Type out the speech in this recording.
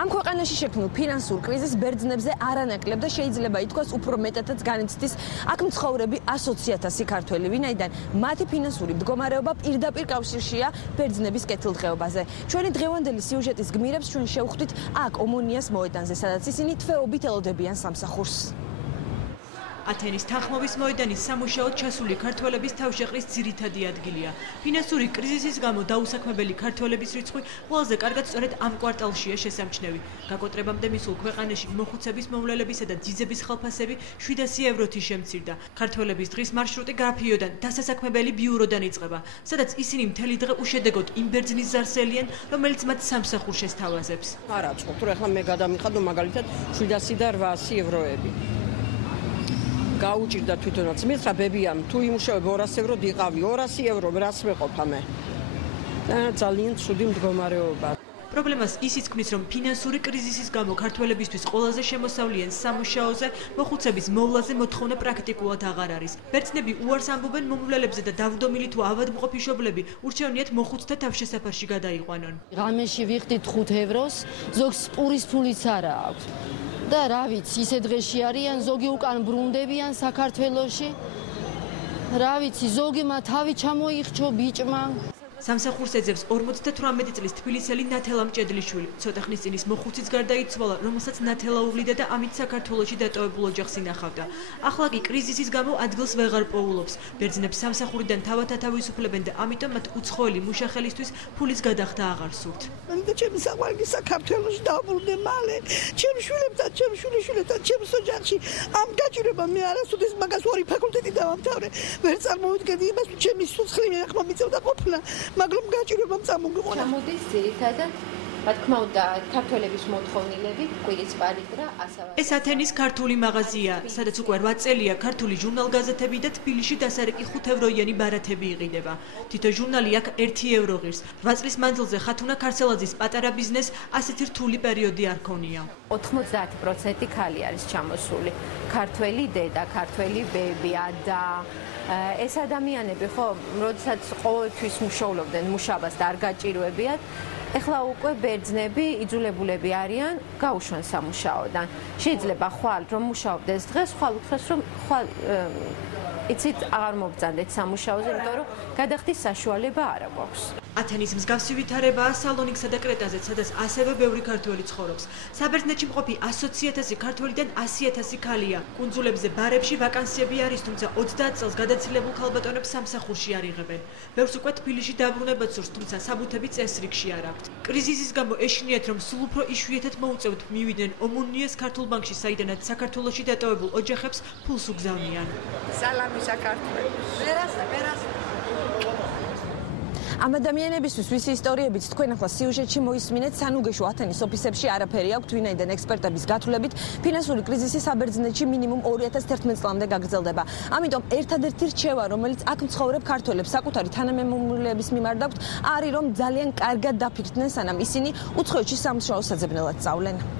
ამ ქვეყანაში შექმნილ ფინანსურ კრიზისს ბერძნებზე არანაკლებ და შეიძლება ითქვას უფრო მეტადაც განიცდის აქ მცხოვრები 100,000 ქართველი, ვინაიდან მათი ფინანსური მდგომარეობა პირდაპირ კავშირშია ბერძნების კეთილდღეობაზე. ჩვენი დღევანდელი სიუჟეტის გმირებს ჩვენ შევხვდით აქ ომონიას მოედანზე, სადაც ისინი თვეობით ელოდებიან სამსახურს. ათენის თანხმობის მოედანის სამუშაოდ ჩასული ქართველების თავშეყრის ძირითადი ადგილია. ფინანსური კრიზისის გამო დაუსაქმებელი ქართველების რიცხვი ყველაზე კარგად სწორედ ამ კვარტალშია შესამჩნევი. გაკოტრებამდე მისულ ქვეყანაში მოხუცების მოვლელებისა და ძიძების ხელფასები 700 ევროთი შემცირდა. ქართველების დღის მარშრუტი გრაფიოდან დასასაქმებელი ბიუროდან იწყება, სადაც ისინი მთელი დღე უშედეგოდ იმ ბერძნის ზარს ელიან, რომელიც მათ სამსახურს შესთავაზებს. არა, წყობ, ახლა მე გადამიხადო მაგალითად 700 და 800 ევროები. გაუჭირდა თვითონაც მითხრა ბებიამ თუ იმუშავებ 200 ევრო დიყავი 200 ევრო რას მეყოფა მე და ძალიან ცუდი მდგომარეობა. პრობლემას ისიც ქმნის, რომ ფინანსური კრიზისის გამო ქართველებისთვის ყველაზე შემოსავლიან სამუშაოზე მოხუცების მოვლაზე მოთხოვნა პრაქტიკულად აღარ არის. ბერძნები უარს ამბობენ მომვლელებზე და დავდომილი თუ ავადმყოფი მშობლები ურჩევნიათ მოხუცთა თავშესაფარში გადაიყვანონ. ღამეში ვიხდით 5 ევროს, ზოგს პურის ფულიც არა აქვს. და რა ვიცი, ისე დღეში არიან, ზოგი უკან ბრუნდებიან საქართველოში. რა ვიცი, ზოგმა თავი ჩამოიხჩო ბიჭმა. სამსახურს ეძებს 58 წლის თბილისელი ნათელა მჭედლიშვილი. ცოტა ხნის წინ ის მოხუციც გარდაიცვალა, რომელსაც ნათელა უვლიდა და ამით საქართველოში დატოვებულ ოჯახს ინახავდა. ახლა კი კრიზისის გამო ადგილს ვეღარ პოულობს. ბერძნებს სამსახურიდან თავად ათავისუფლებენ და ამიტომ მათ უცხოელი მუშახელისთვის ფულის გადახდა აღარ სურთ. და ჩემი საყვარელი საქართველოში დავბრუნე მალე. ჩემ შვილებთან, ჩემ შვილიშვილებთან, ჩემ ოჯახში ამ გაჭირება მე არასოდეს მაგას 2 ფაკულტეტი დავამთავრე. ვერ წარმოვიდგენდი იმას, რომ ჩემი სუცხლი მე ახლა მიწევდა ყოფნა. მაგრამ გაჭირებამ წამოგიყვანა. ჩამოდის ძირითადად რა თქმა უნდა ქართველების მოთხოვნილებით კვირის პარიტრა ასავა. ეს ათენის ქართული მაღაზია, სადაც უკვე 8 წელია ქართული ჟურნალ-გაზეთები და თბილისში დასარეკი 5 ევროიანი ბარათები იყიდება. თითო ჟურნალი აქ 1 евро ღირს. 8 წლის მანძილზე ხათუნა ქარსელაძის პატარა ბიზნესს ასეთი რთული პერიოდი არ ქონია. 90% ქალი არის ჩამოსული. ქართველი დედა, ქართველი ბებია და ეს ადამიანები ხო, როდესაც ყოველთვის მუშაობდნენ მუშაბას და არ გაჭირვებიათ, ეხლა უკვე ბერძნები იძულებულები არიან გაუშვან სამუშაოდან. შეიძლება ხვალ რომ მუშაობდეს დღეს, ხვალ უთხრეს რომ ხვალ იცით აღარ მობრძანდეთ სამუშაოზე, იმიტომ რომ გადახდის საშუალება არ აქვს. ათენის მსგავსი ვითარებაა სალონიკსა და კრეტაზეც, სადაც ასევე ბევრი ქართველი ცხოვრობს. საბერძნეთში მყოფი 100,000 ქართველიდან 100,000 ქალია. კუნძულებზე ბარებში ვაკანსიები არის, თუმცა 30 წელს გადაცილებულ ქალბატონებს სამსახურში არ იღებენ. ბევრს უკვე თბილისში დაბრუნებაც სურს, თუმცა საბუთები წესრიგში არ აქვთ. კრიზისის გამო ეშინიათ, რომ სულ უფრო იშვიათად მოუწევთ მივიდნენ ომონიას ქართულ ბანკში, საიდანაც საქართველოში დატოვებულ ოჯახებს ფულს უგზავნიან. სალამი საქართველოს. ვერას ამ ადამიანებისთვის ვისი ისტორიებიც თქვენ ახლა სიუჟეტში მოისმინეთ, სანუგეშო ათენის ოფისებში არაფერი აქვთ, ვინაიდან ექსპერტების გათვლებით ფინანსური კრიზისი საბერძნეთში მინიმუმ 2011 წლამდე გაგრძელდება. ამიტომ ერთადერთი რჩევა, რომელიც აქ მცხოვრებ ქართველებს საკუთარი თანამემამულეების მიმართ აქვთ, არის რომ ძალიან კარგად დაფიქრდნენ, სანამ ისინი უცხოეთში სამუშაოს საძებნელად სწავლენ.